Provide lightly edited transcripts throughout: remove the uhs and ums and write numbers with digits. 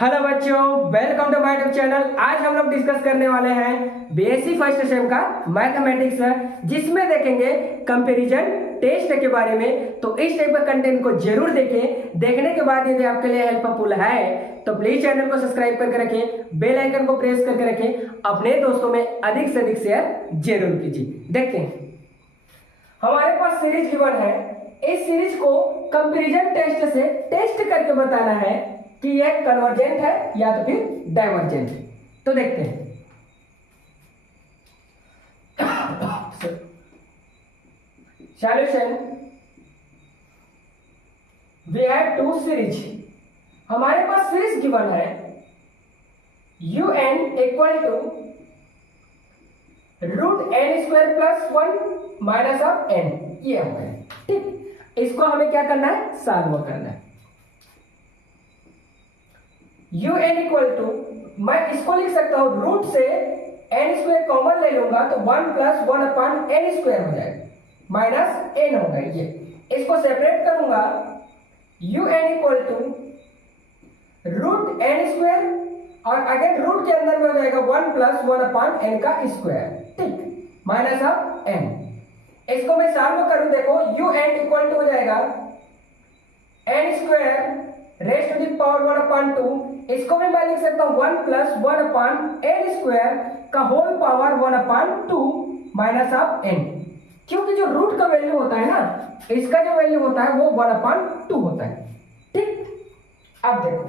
Hello बच्चों, welcome to my YouTube channel. आज हम लोग डिस्कस करने वाले हैं बीएससी फर्स्ट सेम का मैथमेटिक्स है, जिसमें देखेंगे कंपैरिजन टेस्ट के बारे में। तो इस टाइप का कंटेंट को जरूर देखें। देखने के बाद यदि आपके लिए हेल्पफुल है तो प्लीज चैनल को सब्सक्राइब करके रखें, बेल आइकन को प्रेस करके रखें, अपने दोस्तों में अधिक से अधिक शेयर जरूर कीजिए। देखते हैं, हमारे पास सीरीज गिवन है। इस सीरीज को कंपैरिजन टेस्ट से टेस्ट करके बताना है कि यह कन्वर्जेंट है या तो फिर डाइवर्जेंट है। तो देखते हैं। Solution, we have to series. हमारे पास सीरीज गिवन है un equal to √n² plus 1 minus of n। ये हो गया, ठीक। इसको हमें क्या करना है, सॉल्व करना है। un इक्वल टू, मैं इसको लिख सकता हूं रूट से n² कॉमन ले लूंगा तो 1 प्लस 1 अपॉन n² हो जाएगा, माइनस n होगा। ये इसको सेपरेट करूंगा, un इक्वल टू √n² और अगेन रूट के अंदर में हो जाएगा 1 प्लस 1 अपॉन n का स्क्वायर, ठीक, माइनस ऑफ n। इसको मैं सॉल्व करूं, देखो un इक्वल टू हो जाएगा n² raised to the power 1 upon 2। इसको भी मैं लिख सकता हूं 1 प्लस 1 अपॉन n² का whole power 1 upon 2 minus of n। क्योंकि जो रूट का वैल्यू होता है ना, इसका जो वैल्यू होता है वो 1 अपॉन 2 होता है, ठीक। अब देखो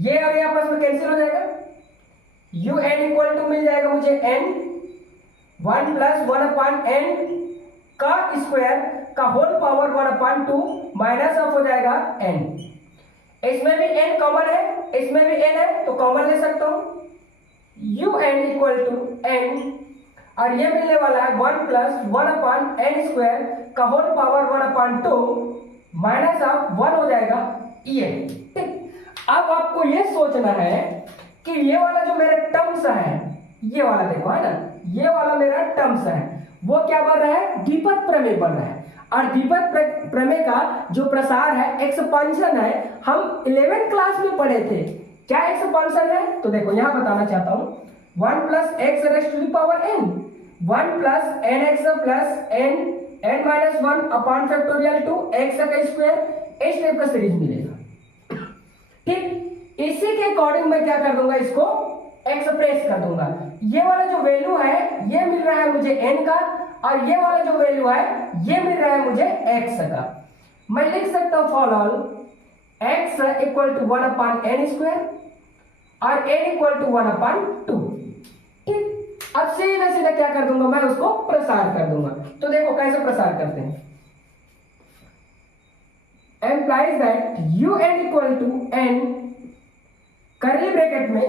ये अभी आपस में कैंसिल हो जाएगा। un इक्वल टू मिल जाएगा मुझे n 1 प्लस 1 अपॉन n का स्क्वायर का whole power 1 upon 2 minus of हो जाएगा n। इसमें भी n कॉमन है, इसमें भी n है तो कॉमन ले सकता हूं। un इक्वल टू n और ये मिलने वाला है 1 प्लस 1 अपॉन n² का whole power 1 upon 2 minus of 1 हो जाएगा ये, ठीक। अब आपको ये सोचना है कि ये वाला जो मेरे टर्म्स है, ये वाला देखो है ना, ये वाला मेरा टर्म्स है, वो क्या बन रहा है, द्विपद प्रमेय बन रहा है। और द्विपद प्रमेय का जो प्रसार है, एक्सपांशन है, हम 11th क्लास में पढ़े थे। क्या एक्सपांशन है, तो देखो यहां बताना चाहता हूं, 1 plus x raised to the power n, 1 plus nx plus n minus 1 upon factorial 2 x का स्क्वायर, इस टाइप का सीरीज मिलेगा, ठीक। इसी के अकॉर्डिंग मैं क्या कर दूंगा, इसको एक्सप्रेस कर दूंगा। ये वाला जो वैल्यू है ये मिल रहा है मुझे n का, और ये वाला जो वैल्यू है ये मिल रहा है मुझे x का। मैं लिख सकता हूं for all x equal to 1 upon n² और n इक्वल टू 1 अपॉन 2, ठीक। अब सीधा सीधा क्या कर दूंगा, मैं उसको प्रसार कर दूंगा। तो देखो कैसे प्रसार करते हैं। implies that un equal to n curly bracket में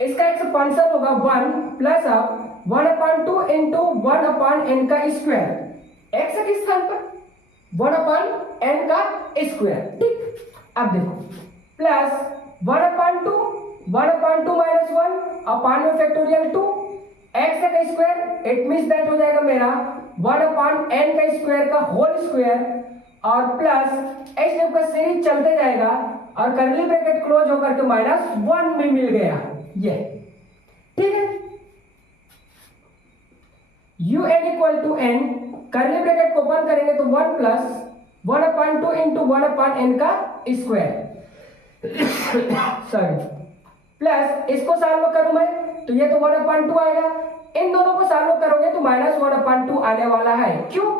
इसका एक्सपांशन होगा 1 plus of 1 upon 2 into 1 upon n का स्क्वायर, x के स्थान पर 1 अपॉन n का स्क्वायर, ठीक। अब देखो प्लस 1 अपॉन 2 माइनस 1 अपॉन में फैक्टोरियल 2 x का स्क्वायर, इट मींस दैट हो जाएगा मेरा 1 अपॉन n का स्क्वायर का होल स्क्वायर और प्लस इस टाइप का सीरीज चलते जाएगा और कर्ली ब्रैकेट क्लोज होकर के -1 भी मिल गया, ये ठीक है। un equal to n, curly bracket को ओपन करेंगे तो 1 plus 1 upon 2 into 1 upon n का स्क्वायर सॉरी, प्लस इसको सॉल्व करूं मैं तो ये तो 1 अपॉन 2 आएगा। इन दोनों को सॉल्व करोगे तो -1 अपॉन 2 आने वाला है। क्यों,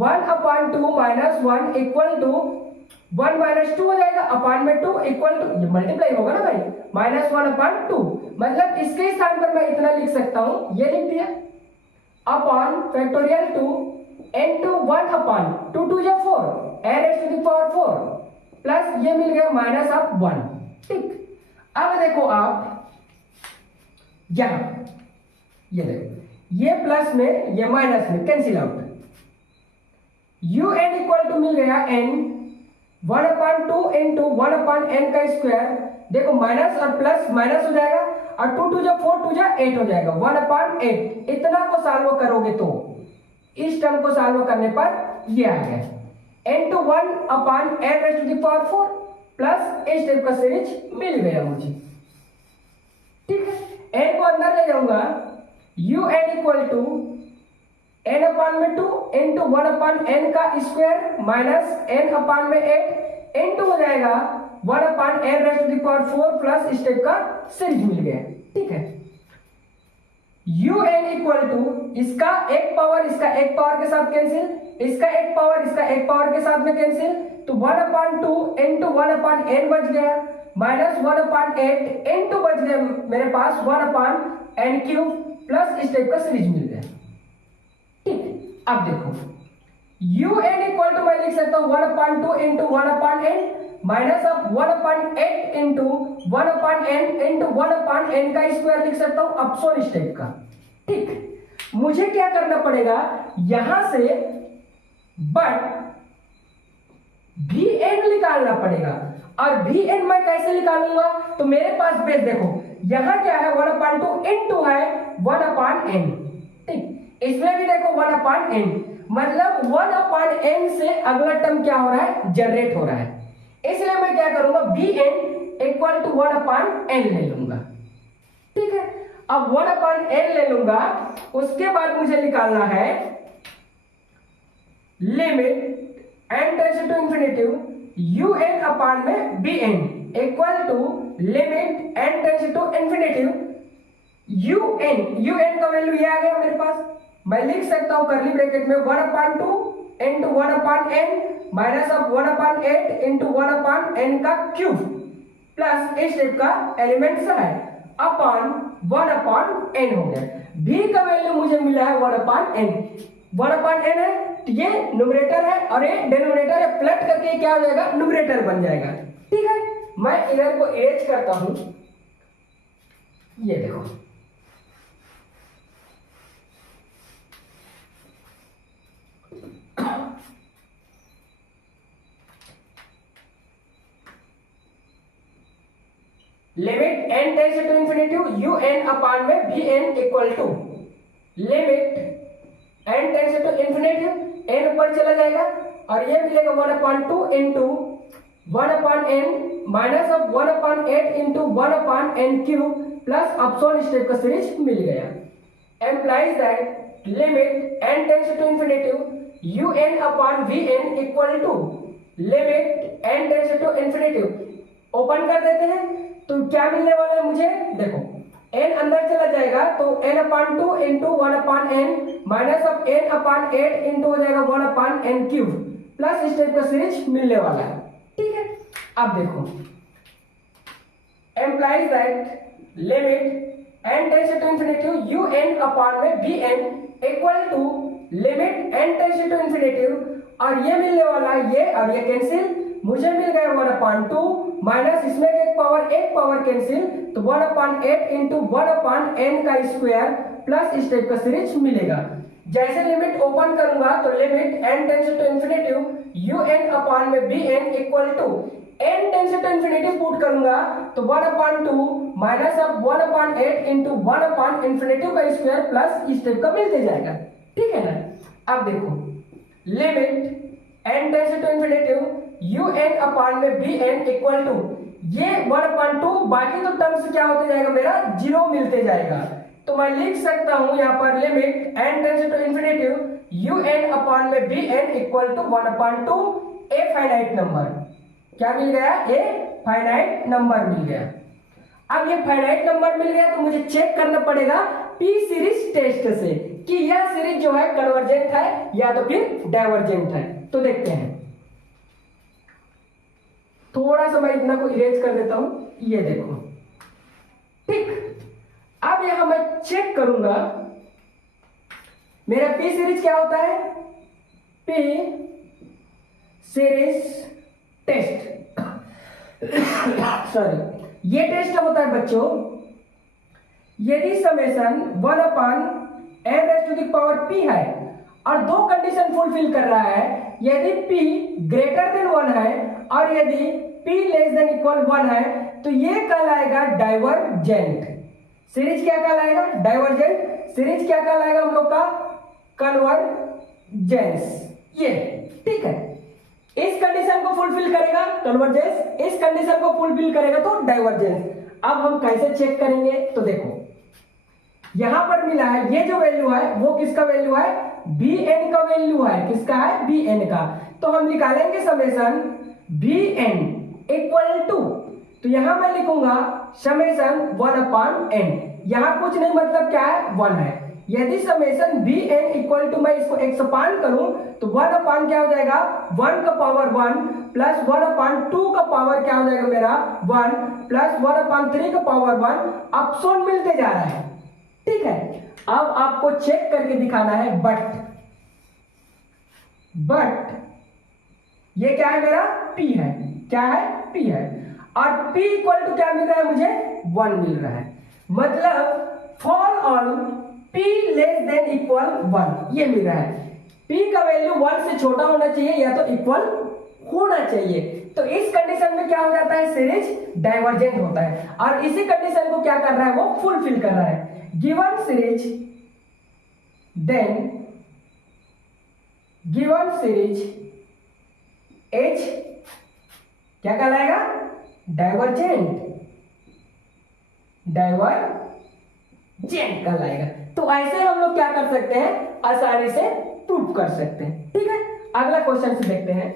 1 upon 2 minus 1 equal to 1 minus 2 हो जाएगा, अपॉन में 2 इक्वल टू, ये मल्टीप्लाई होगा ना भाई, -1 अपॉन 2, मतलब इसके स्थान पर मैं इतना लिख सकता हूं, ये लिख दिया अपॉन फैक्टोरियल 2 इनटू 1 अपॉन 2 2 जा 4 a raise to the power 4 plus ये मिल गया माइनस ऑफ 1, ठीक। अब देखो आप यहां ये देखो, ये प्लस में ये माइनस में cancel out, un equal to मिल गया n 1 upon 2 into 1 upon n का स्क्वायर, देखो माइनस और प्लस माइनस हो जाएगा और 2 2 जा 4 2 जा 8 हो जाएगा, 1 अपॉन 8। इतना को सॉल्व करोगे तो इस टर्म को सॉल्व करने पर ये आ गया, n to 1 upon n raise to the power 4 plus इस टाइप का सीरीज मिल गया मुझे। ठीक है, n को अंदर ले जाऊंगा, un equal to n upon में 2 इंटू 1 अपान n का स्क्वायर माइनस n अपान में 8 इंटू हो जाएगा 1 upon n raise to the power 4 plus इस टाइप का सीरीज मिल गया। ठीक है, un इक्वल टू इसका एक पावर के साथ कैंसिल, इसका एक पावर के साथ में कैंसिल, तो 1 अपान 2 इंटू 1 अपान n बच गया माइनस 1 अपान 8 इंटू बच गया मेरे पास 1 अपान n क्यूब प्लस इस टाइप का सीरीज मिल गया। ठीक, अब देखो un इक्वल टू मैं लिख सकता हूं 1 upon 2 into 1 upon n minus अब 1 upon 8 into 1 upon n into 1 upon n का स्क्वायर लिख सकता हूं अपसोन इस टाइप का। ठीक, मुझे क्या करना पड़ेगा यहां से बट Vn निकालना पड़ेगा, और Vn मैं कैसे निकालूंगा, तो मेरे पास बेस देखो यहां क्या है 1 अपान 2 इंटू है 1 अपान n। ठीक, इसमें भी देखो 1 अपान n, मतलब 1 अपान n से अगला टर्म क्या हो रहा है, जनरेट हो रहा है, इसलिए मैं क्या करूंगा Vn equal to 1 upon n ले लूंगा। ठीक है, अब 1 अपान n ले लूंगा, उसके बाद मुझे निकालना है limit n tends to infinity un upon में bn equal to limit n tends to infinity un का वैल्यू ये आ गया मेरे पास, मैं लिख सकता हूं करली ब्रैकेट में 1 upon 2 into 1 upon n minus अब 1 अपान 8 इंटू 1 अपान n का क्यूब प्लस इस टाइप का एलिमेंट है अपान 1 अपान n हो गया। b का वैल्यू मुझे मिला है 1 अपान n, 1 अपान n है तो ये न्यूमरेटर है और ये डिनोमिनेटर है, प्लट करके क्या हो जाएगा, न्यूमरेटर बन जाएगा। ठीक है, मैं इधर को इरेज करता हूं, ये देखो limit n tends to infinity un upon में bn equal to limit n tends to infinity n ऊपर चला जाएगा और ये मिलेगा 1 upon 2 into 1 upon n minus अब 1 upon 8 into 1 upon n cube plus अपसोन इस टाइप का सीरीज मिल गया। Implies that limit n tends to infinity un upon vn equal to limit n tends to infinity, open कर देते हैं तो क्या मिलने वाला है मुझे, देखो n अंदर चला जाएगा तो n upon 2 into 1 upon n minus अब n अपान 8 इंटू हो जाएगा 1 अपान n क्यूब प्लस इस टाइप का सीरीज मिलने वाला है। ठीक है, अब देखो implies that limit n tends to infinity un upon में bn equal to limit n tends to infinity, और ये मिलने वाला है ये और ये कैंसिल, मुझे मिल गया 1 अपान 2 माइनस इसमें एक पावर कैंसिल, तो 1 अपान 8 इंटू 1 अपान n का स्क्वायर प्लस इस टाइप का सीरीज मिलेगा। जैसे लिमिट ओपन करूंगा तो limit n tends to infinity un upon में bn equal to n tends to infinity put करूंगा तो 1 अपान 2 माइनस अब 1 अपान 8 इंटू 1 अपान इंफिनिटी का स्क्वायर प्लस इस टाइप का मिलते जाएगा। ठीक है ना, अब देखो limit n tends to infinity un upon में bn इक्वल टू ये 1 अपान 2 बाकी तो टर्म्स क्या होते जाएगा मेरा 0 मिलते जाएगा, तो मैं लिख सकता हूं यहां पर limit n tends to infinity un upon में bn equal to 1 upon 2 a finite number, क्या मिल गया, ए फाइनाइट नंबर मिल गया। अब ये फाइनाइट नंबर मिल गया तो मुझे चेक करना पड़ेगा पी सीरीज टेस्ट से कि यह सीरीज जो है कन्वर्जेंट है या तो फिर डाइवर्जेंट है। तो देखते हैं, थोड़ा सा मैं इतना को इरेज कर देता हूं, ये देखो। ठीक, अब यहां मैं चेक करूंगा मेरा पी सीरीज क्या होता है, पी सीरीज टेस्ट सॉरी, ये टेस्ट होता है बच्चों यदि summation 1 upon n raise to the power p है और दो कंडीशन फुलफिल कर रहा है, यदि p ग्रेटर देन 1 है और यदि p लेस देन इक्वल 1 है तो ये कहलाएगा डाइवर्जेंट सीरीज। क्या कहलाएगा, डाइवर्जेंट सीरीज। क्या कहलाएगा हम लोग का, कन्वर्जेंस। ये ठीक है, इस कंडीशन को फुलफिल करेगा कन्वर्जेंस, इस कंडीशन को फुलफिल करेगा तो डाइवर्जेंस। अब हम कैसे चेक करेंगे, तो देखो यहां पर मिला है, ये जो वैल्यू है वो किसका वैल्यू है, बी एन का वैल्यू है, किसका है, बी एन का। तो हम निकालेंगे summation b n equal to, तो यहां मैं लिखूंगा समेशन 1/n, यहां कुछ नहीं मतलब क्या है 1 है। यदि summation b n equal to मैं इसको एक्सपांड करूं तो 1 क्या हो जाएगा 1 का पावर 1 प्लस 1/2 का पावर क्या हो जाएगा मेरा 1 प्लस 1/3 का पावर 1, ऑप्शन मिलते जा रहा है। ठीक है, अब आपको चेक करके दिखाना है, बट ये क्या है मेरा p है, क्या है p है, और p इक्वल टू क्या मिल रहा है मुझे 1 मिल रहा है, मतलब for all p less than equal 1 ये मिल रहा है। p का वैल्यू 1 से छोटा होना चाहिए या तो इक्वल होना चाहिए, तो इस कंडीशन में क्या हो जाता है, सीरीज डाइवर्जेंट होता है, और इसी कंडीशन को क्या कर रहा है वो फुलफिल कर रहा है। गिवन सीरीज H क्या कहलाएगा, डाइवर्जेंट कहलाएगा। तो ऐसे हम लोग क्या कर सकते हैं, आसानी से प्रूव कर सकते हैं। ठीक है, अगला क्वेश्चन से देखते हैं।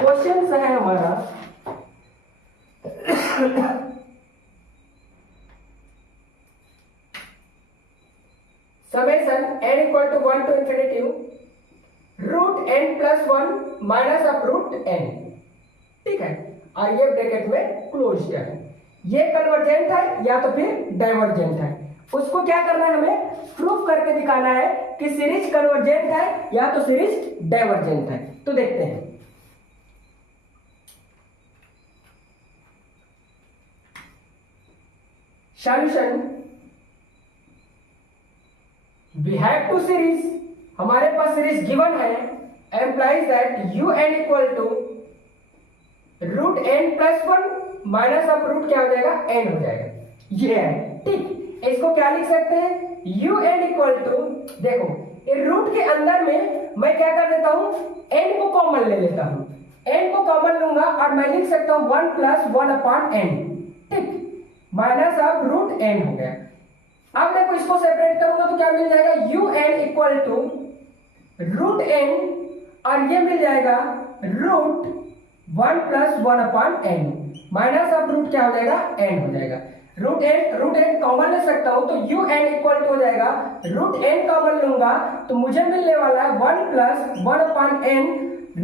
क्वेश्चन है हमारा summation n equal to 1 to infinity root n plus 1 minus of root n। ठीक है, और ये ब्रैकेट में क्लोज किया है, ये कन्वर्जेंट है या तो फिर डाइवर्जेंट है, उसको क्या करना है हमें प्रूफ करके दिखाना है कि सीरीज कन्वर्जेंट है या तो सीरीज डाइवर्जेंट है। तो देखते हैं, solution we have to series, हमारे पास सीरीज गिवन है, implies that u N equal to root n plus 1 minus of root क्या हो जाएगा एन हो जाएगा, ये है। ठीक, इसको क्या लिख सकते हैं, यू एन इक्वल टू, देखो ये रूट के अंदर में मैं क्या कर देता हूं, एन को कॉमन ले लेता हूं, एन को कॉमन लूंगा और मैं लिख सकता हूं 1 प्लस 1/n। ठीक, माइनस ऑफ रूट एन हो गया। अब देखो इसको सेपरेट करूंगा तो क्या मिल जाएगा, u N equal to root n, और ये मिल जाएगा root 1 plus 1/n, minus of root क्या हो जाएगा एन हो जाएगा। रूट एन कॉमन ले सकता हूं तो यू एन इक्वल टू हो जाएगा, रूट एन कॉमन लूंगा तो मुझे मिलने वाला है 1 plus 1/n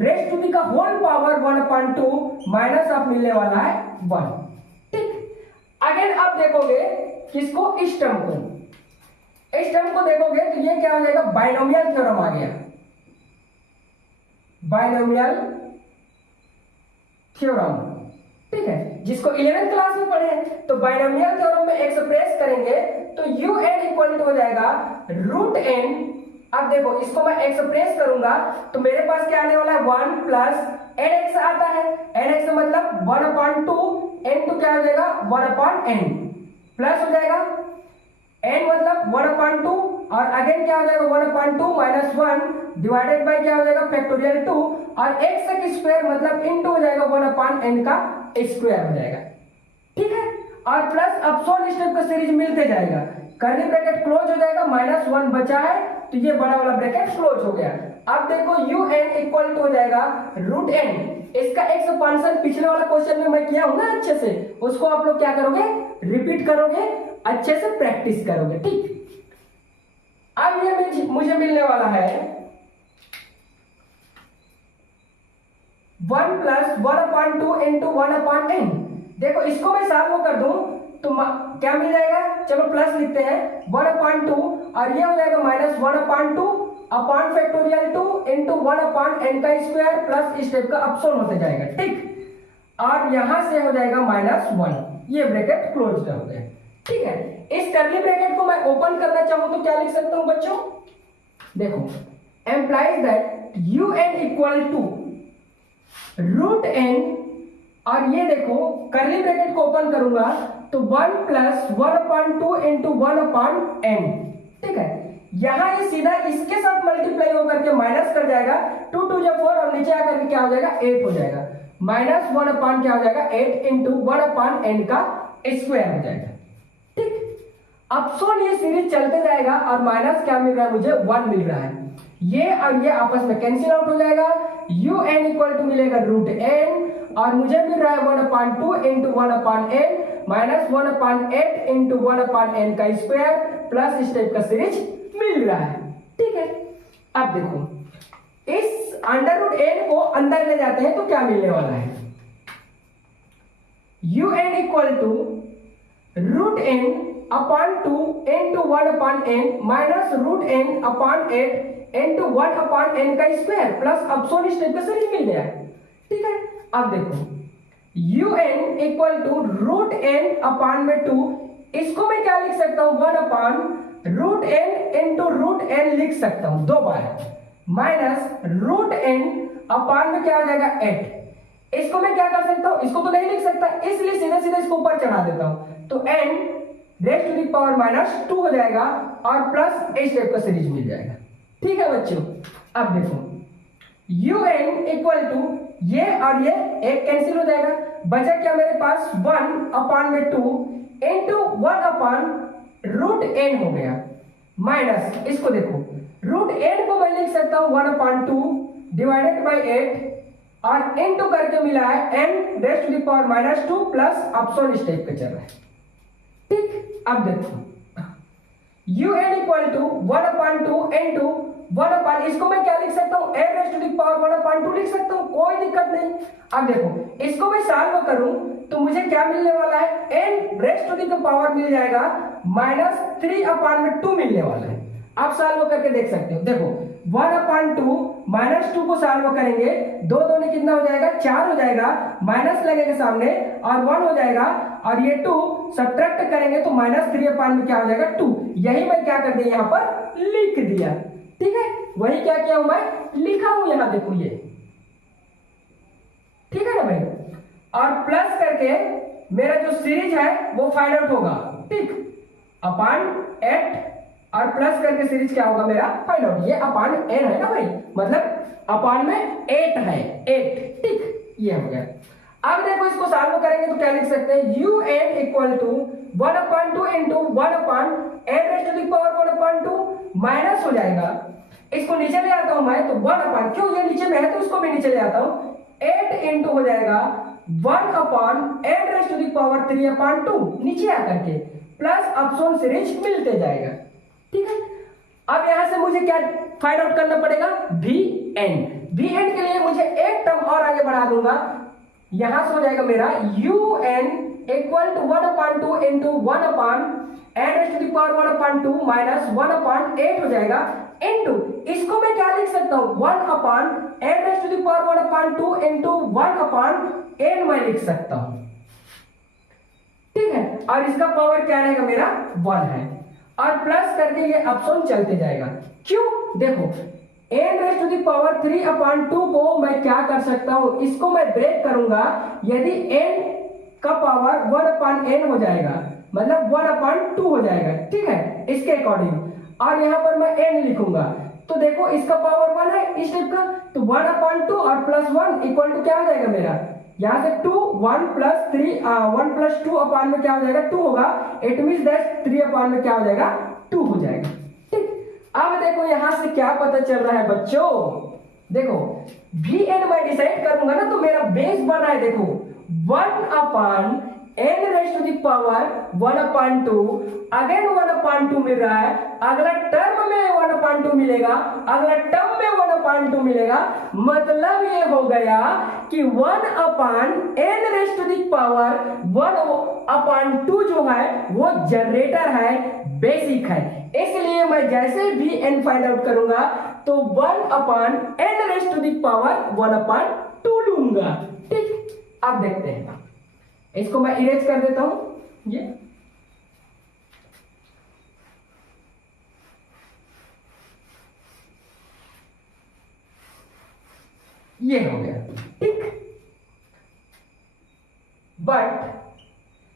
rest to the का होल पावर 1/2 माइनस ऑफ मिलने वाला है 1। ठीक, अगेन आप देखोगे किसको, इस टर्म को देखोगे तो ये क्या हो जाएगा, बाइनोमियल थ्योरम आ गया, बाइनोमियल थ्योरम। ठीक है, जिसको 11th क्लास में पढ़े हैं, तो बाइनोमियल थ्योरम में एक्सप्रेस करेंगे तो यू एन इक्वल टू हो जाएगा रूट एन। अब देखो इसको मैं एक्सप्रेस करूंगा तो मेरे पास क्या आने वाला है 1 प्लस एन एक्स आता है, एन एक्स मतलब 1/2, एन तो क्या हो जाएगा 1/n प्लस हो जाएगा n मतलब 1/2 और अगेन क्या हो जाएगा 1/2 माइनस 1 डिवाइडेड बाय क्या हो जाएगा फैक्टोरियल 2 और x का स्क्वायर मतलब इनटू हो जाएगा 1/n का स्क्वायर हो जाएगा। ठीक है, और प्लस अपसोन स्टेप का सीरीज मिलते जाएगा, कर्ली ब्रैकेट क्लोज हो जाएगा, -1 बचा है तो ये बड़ा वाला ब्रैकेट क्लोज हो गया। अब देखो यू एन इक्वल टू हो जाएगा रूट एन, इसका एक्सपांशन पिछले वाला क्वेश्चन में मैं किया हूं ना अच्छे से, उसको आप लोग क्या करोगे रिपीट करोगे, अच्छे से प्रैक्टिस करोगे। ठीक, अब ये मुझे मिलने वाला है 1 प्लस 1/2 इंटू 1/n। देखो इसको मैं सॉल्व कर दूं तो क्या मिल जाएगा, चलो प्लस लिखते हैं 1/2 और ये हो जाएगा -1/2 अपॉन फैक्टोरियल 2 इंटू 1/n का स्क्वायर प्लस स्टेप का अपसोन होते जाएगा। ठीक, और यहां से हो जाएगा -1, ये ब्रैकेट क्लोज हो गया। ठीक है, इस कर्ली ब्रैकेट को मैं ओपन करना चाहूं तो क्या लिख सकता हूं बच्चों, देखो implies that u N equal to root n, और ये देखो कर्ली ब्रैकेट को ओपन करूंगा तो 1 प्लस 1/2 इंटू 1/n, ठीक है। यहां ये सीधा इसके साथ मल्टीप्लाई होकर के माइनस कर जाएगा, 2 2 जा 4 और नीचे आकर के क्या हो जाएगा 8 हो जाएगा, माइनस 1/, क्या हो जाएगा 8 इंटू 1/n का स्क्वायर हो जाएगा, ठीक। अब सुन ये सीरीज चलते जाएगा और माइनस क्या मिल रहा है मुझे 1 मिल रहा है, ये और ये आपस में कैंसिल आउट हो जाएगा, यू एन इक्वल टू मिलेगा रूट एन और मुझे मिल रहा है 1/2 into 1/n minus 1/8 into 1/n का स्क्वायर प्लस इस टाइप का सीरीज मिल रहा है, ठीक है। अब देखो इस अंडर रूट एन को अंदर ले जाते हैं तो क्या मिलने वाला है, u N equal to root n upon 2 into 1/n minus root n upon 8 into 1/n का स्क्वायर प्लस अब सोन इस टाइप का सीरीज मिल गया, ठीक है। अब देखो you N equal to root n upon में 2, इसको मैं क्या लिख सकता हूं 1 root n into root n लिख सकता हूं 2 बार, माइनस रूट एन अपॉन में क्या हो जाएगा 8, इसको मैं क्या कर सकता हूं, इसको तो नहीं लिख सकता इसलिए सीधे सीधे इसको ऊपर चढ़ा देता हूं, तो n raise to the power -2 हो जाएगा और प्लस इस टाइप का सीरीज मिल जाएगा, ठीक है बच्चों। अब देखो यू एन इक्वल टू ये और ये एक कैंसिल हो जाएगा, बचा क्या मेरे पास 1/2 इंटू 1/√n हो गया, माइनस इसको देखो रूट एन को मैं लिख सकता हूं 1/2 डिवाइडेड बाई 8 और इंटू करके मिला है n raise to the power -2 plus अपसोन इस टाइप का चल रहा है, ठीक। अब देखो you N equal to 1/2 into 1/, इसको मैं क्या लिख सकता हूं n raise to the power 1/2 लिख सकता हूं, कोई दिक्कत नहीं। अब देखो इसको मैं सॉल्व करूं तो मुझे क्या मिलने वाला है, n raise to the power मिल जाएगा -3/2 मिलने वाला है। आप सॉल्व करके देख सकते हो, देखो 1/2 -2 को सॉल्व करेंगे 2 2 ने कितना हो जाएगा 4 हो जाएगा, माइनस लगेगा सामने और 1 हो जाएगा और ये 2 सब्ट्रैक्ट करेंगे तो -3/, में क्या हो जाएगा 2, यही मैं क्या कर दिया यहाँ पर लिख दिया, ठीक है। वही क्या किया हूं मैं लिखा हूं यहाँ देखो ये, ठीक है ना भाई, और प्लस करके मेरा जो सीरीज है वो फाइंड आउट होगा, ठीक, अपॉन 8 और प्लस करके सीरीज क्या होगा मेरा फाइंड आउट, ये अपॉन n है ना भाई, मतलब अपॉन में 8 है 8, ठीक, ये हो गया। अब देखो इसको सॉल्व करेंगे तो क्या लिख सकते हैं, u N equal to 1/2 into 1/n raise to the power 1/2 minus हो जाएगा, इसको नीचे ले आता हूं मैं तो 1/, क्यों ये नीचे में है तो इसको भी नीचे ले आता हूं, 8 इंटू हो जाएगा 1/n raise to the power 3/2 नीचे आकर के प्लस अपसोन सीरीज मिलते जाएगा, ठीक है। अब यहां से मुझे क्या फाइंड आउट करना पड़ेगा, Vn के लिए मुझे एक टर्म और आगे बढ़ा दूंगा, यहां से हो जाएगा मेरा un equal to 1/2 into 1/n raise to the power 1/2 minus 1/8 हो जाएगा इंटू इसको मैं क्या लिख सकता हूं 1/n raise to the power 1/2 into 1/n मैं लिख सकता हूं, ठीक है। और इसका पावर क्या रहेगा मेरा 1 है और प्लस करके ये ऑप्शन चलते जाएगा, क्यों देखो n raise to the power 3/2 को मैं क्या कर सकता हूं, इसको मैं ब्रेक करूंगा, यदि n का पावर 1/n हो जाएगा मतलब 1/2 हो जाएगा, ठीक है, इसके अकॉर्डिंग, और यहां पर मैं n लिखूंगा तो देखो इसका पावर 1 है इस टाइप का, तो 1/2 और प्लस 1 इक्वल टू क्या हो जाएगा मेरा, यहां से 2 1 प्लस 3 1 प्लस 2 अपॉन में क्या हो जाएगा 2 होगा, इट मींस दैट 3 अपॉन में क्या हो जाएगा 2 हो जाएगा, ठीक। अब देखो यहां से क्या पता चल रहा है बच्चों, देखो Vn मैं डिसाइड करूंगा ना तो मेरा बेस बन रहा है, देखो 1/n raise to the power 1/2, again 1/2 मिल रहा है, अगला टर्म में 1/2 मिलेगा, अगला टर्म में 1/2 मिलेगा, मतलब ये हो गया कि 1/n raise to the power 1/2 जो है वो जनरेटर है, बेसिक है, इसलिए मैं जैसे भी n फाइंड आउट करूंगा तो 1/n raise to the power 1/2 लूंगा, ठीक। अब देखते हैं, इसको मैं इरेज कर देता हूं, ये ये हो गया, ठीक। But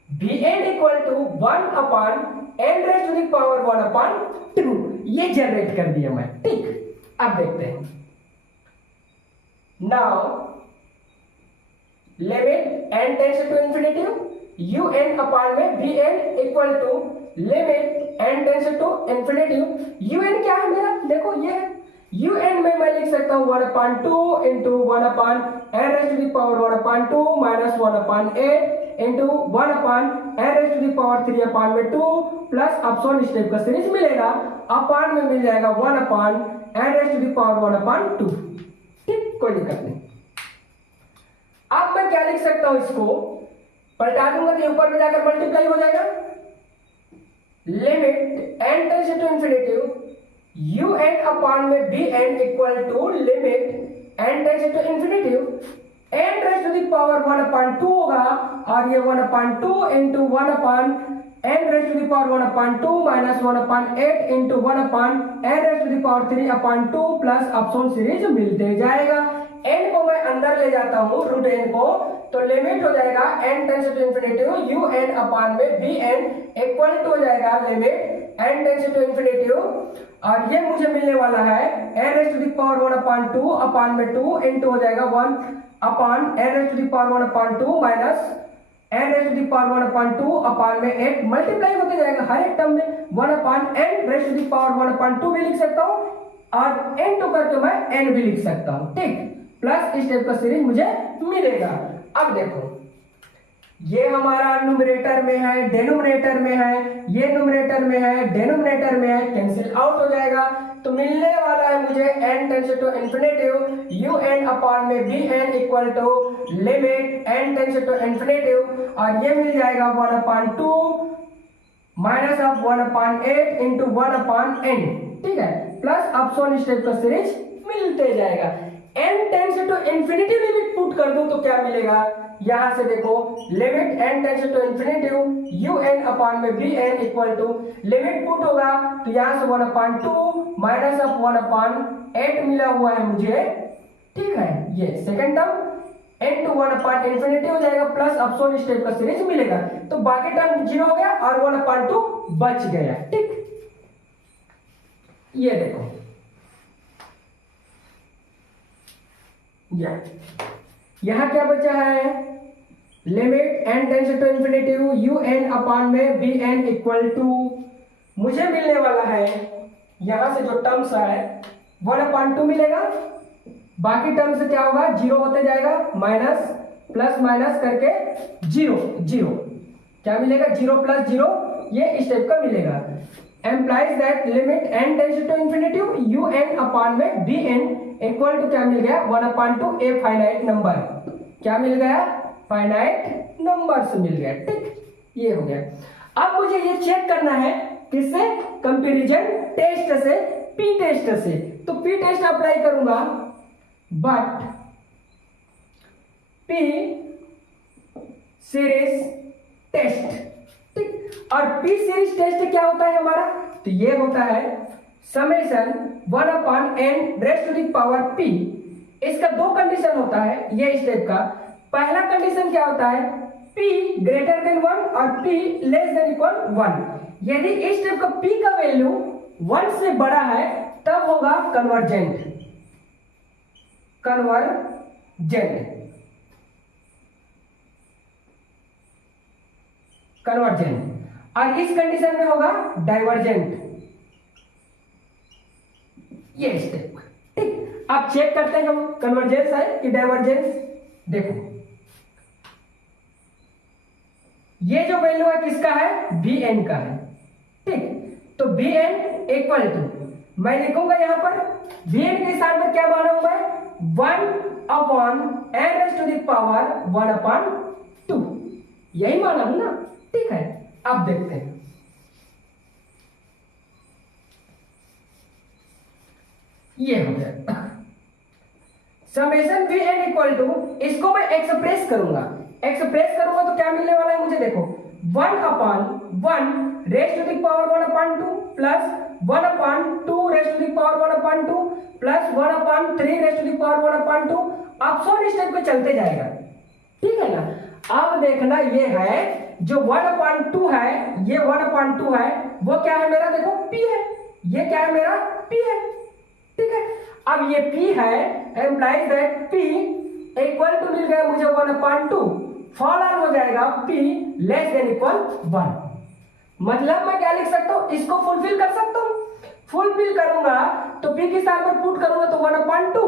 Vn equal to 1 upon n raise to the power 1 upon 2, ये जनरेट कर दिया मैं, ठीक। अब देखते हैं, now limit n tends to infinity un upon में Vn equal to limit n tends to infinity un क्या है मेरा, देखो ये है un में मैं लिख सकता हूँ 1 upon 2 into 1 upon n raise to the power 1 upon 2 minus 1 upon 8 into 1 upon n raise to the power 3 upon में 2 प्लस अपसोन स्टेप का सीरीज मिलेगा, अपॉन में मिल जाएगा 1 upon n raise to the power 1 upon 2, ठीक, कोई दिक्कत नहीं। अब मैं क्या लिख सकता हूं, इसको पलटा दूंगा तो ऊपर में जाकर मल्टीप्लाई हो जाएगा, limit n tends to infinity un upon में Vn equal to limit n tends to infinity n raise to the power 1 upon 2 होगा, और ये 1 upon 2 into 1 upon n raise to the power 1 upon 2 minus 1 upon 8 into 1 upon n raise to the power 3 upon 2 plus अपसोन series मिलते जाएगा। n को मैं अंदर ले जाता हूं, रूट n को, तो लिमिट हो जाएगा n tends to infinity un upon में Vn इक्वल टू हो जाएगा limit n tends to infinity, और ये मुझे मिलने वाला है n raise to the power 1 upon 2 upon में 2 इंटू हो जाएगा 1 upon n raise to the power 1 upon 2 minus n raise to the power 1 upon 2 upon में 8 मल्टीप्लाई होते जाएगा हर एक टर्म में, 1 upon n raise to the power 1 upon 2 भी लिख सकता हूं, और n2 करके मैं n भी लिख सकता हूं, ठीक, प्लस इस टाइप का सीरीज मुझे मिलेगा। अब देखो, ये हमारा न्यूमरेटर में है, डिनोमिनेटर में है, ये न्यूमरेटर में है, डिनोमिनेटर में है, कैंसिल आउट हो जाएगा, तो मिलने वाला है मुझे n tends to infinity un upon में Vn equal to limit n tends to infinity, और ये मिल जाएगा 1 upon 2 minus of 1 upon 8 into 1 upon n, ठीक है, प्लस अपसोन स्टेप का सीरीज मिलते जाएगा। n tends to infinity limit put कर दूं तो क्या मिलेगा, यहां से देखो, limit n tends to infinity un upon में Vn equal to limit put होगा, तो यहां से 1 अपॉन 2 माइनस ऑफ 1 अपॉन 8 मिला हुआ है मुझे, ठीक है, ये second term n to 1 upon infinity हो जाएगा, प्लस अपसोन स्टेप का सीरीज मिलेगा, तो बाकी टर्म 0 हो गया और 1 अपॉन 2 बच गया, ठीक। ये देखो, यहां क्या बचा है, limit n tends to infinity un upon में Vn इक्वल टू, मुझे मिलने वाला है यहां से जो टर्म्स है 1 अपॉन 2 मिलेगा, बाकी टर्म से क्या होगा, 0 होते जाएगा, माइनस प्लस माइनस करके 0 0, क्या मिलेगा, 0 प्लस 0, ये इस टाइप का मिलेगा, implies that limit n tends to infinity un upon में Vn इक्वल टू क्या मिल गया, 1 अपॉन 2 ए फाइनाइट नंबर, क्या मिल गया, फाइनाइट नंबर से मिल गया, ठीक, ये हो गया। अब मुझे ये चेक करना है किससे, कंपैरिजन टेस्ट से, पी टेस्ट से, तो पी टेस्ट अप्लाई करूंगा, बट पी सीरीज टेस्ट, ठीक, और पी सीरीज टेस्ट क्या होता है हमारा, तो ये होता है summation 1 upon n raise to the power p, इसका दो कंडीशन होता है, ये इस टाइप का, पहला कंडीशन क्या होता है, p ग्रेटर देन 1 और p लेस देन इक्वल 1, यदि इस टाइप का p का वैल्यू 1 से बड़ा है तब होगा कन्वर्जेंट, और इस कंडीशन में होगा डाइवर्जेंट, ये स्टेप, ठीक। अब चेक करते हैं हम कन्वर्जेंस है कि डाइवर्जेंस, देखो ये जो वैल्यू है किसका है, Vn का है, ठीक, तो Vn इक्वल टू मैं लिखूंगा यहां पर Vn के स्थान पर क्या माना हुआ है, 1 upon n raise to the power 1 upon 2, यही माना हूं ना, ठीक है। अब देखते हैं, ये हो गया समेशन Vn इक्वल टू, इसको मैं एक्सप्रेस करूंगा तो क्या मिलने वाला है मुझे, देखो 1 upon 1 raise to the power 1 upon 2 plus 1 upon 2 raise to the power 1 upon 2 plus 1 upon 3 raise to the power 1 upon 2 ऑप्शन स्टेप पे चलते जाएगा, ठीक है ना। अब देखना ये है जो 1/2 है, ये 1/2 है, वो क्या है मेरा, देखो p है, ये क्या है मेरा p है, ठीक है। अब ये p है, implies that p equal to मिल गया मुझे 1/2, फॉल ऑन हो जाएगा p लेस देन इक्वल 1। मतलब मैं क्या लिख सकता हूं, इसको फुलफिल कर सकता हूं, फुलफिल करूंगा तो p के स्थान पर पुट करूंगा तो 1/2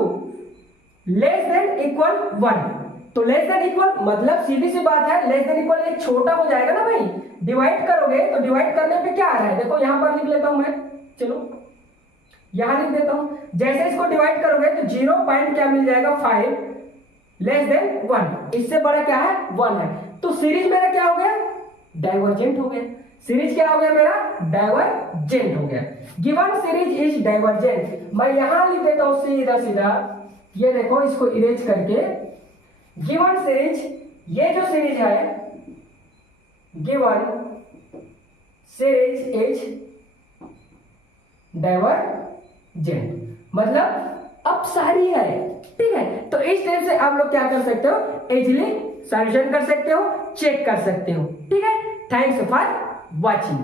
लेस देन इक्वल 1। तो लेस देन इक्वल मतलब सीधी सी बात है, लेस देन इक्वल ये छोटा हो जाएगा ना भाई, डिवाइड करोगे तो डिवाइड करने पे क्या आ रहा है, देखो यहां पर लिख लेता हूं मैं, चलो यहां लिख देता हूं, जैसे इसको डिवाइड करोगे तो 0 पॉइंट क्या मिल जाएगा 5 लेस देन 1, इससे बड़ा क्या है 1 है। तो सीरीज मेरा क्या हो गया, डाइवर्जेंट हो गया, सीरीज क्या हो गया मेरा, डाइवर्जेंट हो गया। गिवन सीरीज इज डाइवर्जेंट, मैं यहां लिख देता हूं सीधा सीधा, ये देखो इसको इरेज करके, गिवन सीरीज, ये जो सीरीज है गिवन सीरीज इज डाइवर्जेंट, मतलब अपसारी है, ठीक है। तो इस टाइप से आप लोग क्या कर सकते हो, इजीली सॉल्यूशन कर सकते हो, चेक कर सकते हो, ठीक है। Thanks for watching.